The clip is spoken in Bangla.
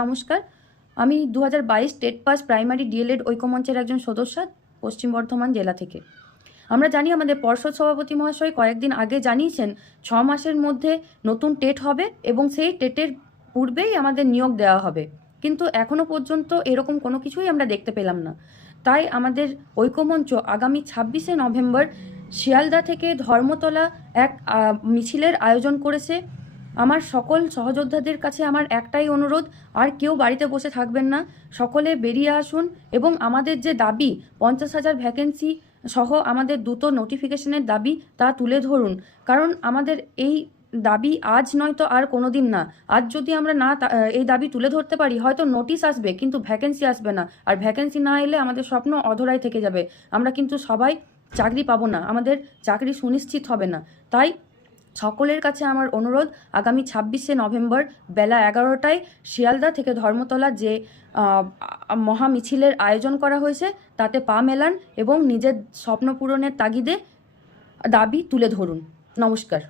নমস্কার, আমি 2022 টেট পাস প্রাইমারি ডিএলএড ঐক্যমঞ্চের একজন সদস্য পশ্চিম বর্ধমান জেলা থেকে। আমরা জানি আমাদের পর্ষদ সভাপতি মহাশয় কয়েকদিন আগে জানিয়েছেন 6 মাসের মধ্যে নতুন টেট হবে এবং সেই টেটের পূর্বেই আমাদের নিয়োগ দেওয়া হবে, কিন্তু এখনো পর্যন্ত এরকম কোনো কিছুই আমরা দেখতে পেলাম না। তাই আমাদের ঐক্যমঞ্চ আগামী 26শে নভেম্বর শিয়ালদা থেকে ধর্মতলা এক মিছিলের আয়োজন করেছে। আমার সকল সহযোদ্ধাদের কাছে আমার একটাই অনুরোধ, আর কেউ বাড়িতে বসে থাকবেন না, সকলে বেরিয়ে আসুন এবং আমাদের যে দাবি 50,000 ভ্যাকেন্সি সহ আমাদের দ্রুত নোটিফিকেশনের দাবি তা তুলে ধরুন। কারণ আমাদের এই দাবি আজ নয়তো আর কোনো দিন না। আজ যদি আমরা এই দাবি তুলে ধরতে পারি, হয়তো নোটিশ আসবে কিন্তু ভ্যাকেন্সি আসবে না, আর ভ্যাকেন্সি না এলে আমাদের স্বপ্ন অধরাই থেকে যাবে। আমরা কিন্তু সবাই চাকরি পাবো না, আমাদের চাকরি সুনিশ্চিত হবে না। তাই সকলের কাছে আমার অনুরোধ, আগামী 26শে নভেম্বর বেলা 11টায় শিয়ালদা থেকে ধর্মতলা যে মহা মিছিলের আয়োজন করা হয়েছে তাতে পা মেলান এবং নিজের স্বপ্ন পূরণের তাগিদে দাবি তুলে ধরুন। নমস্কার।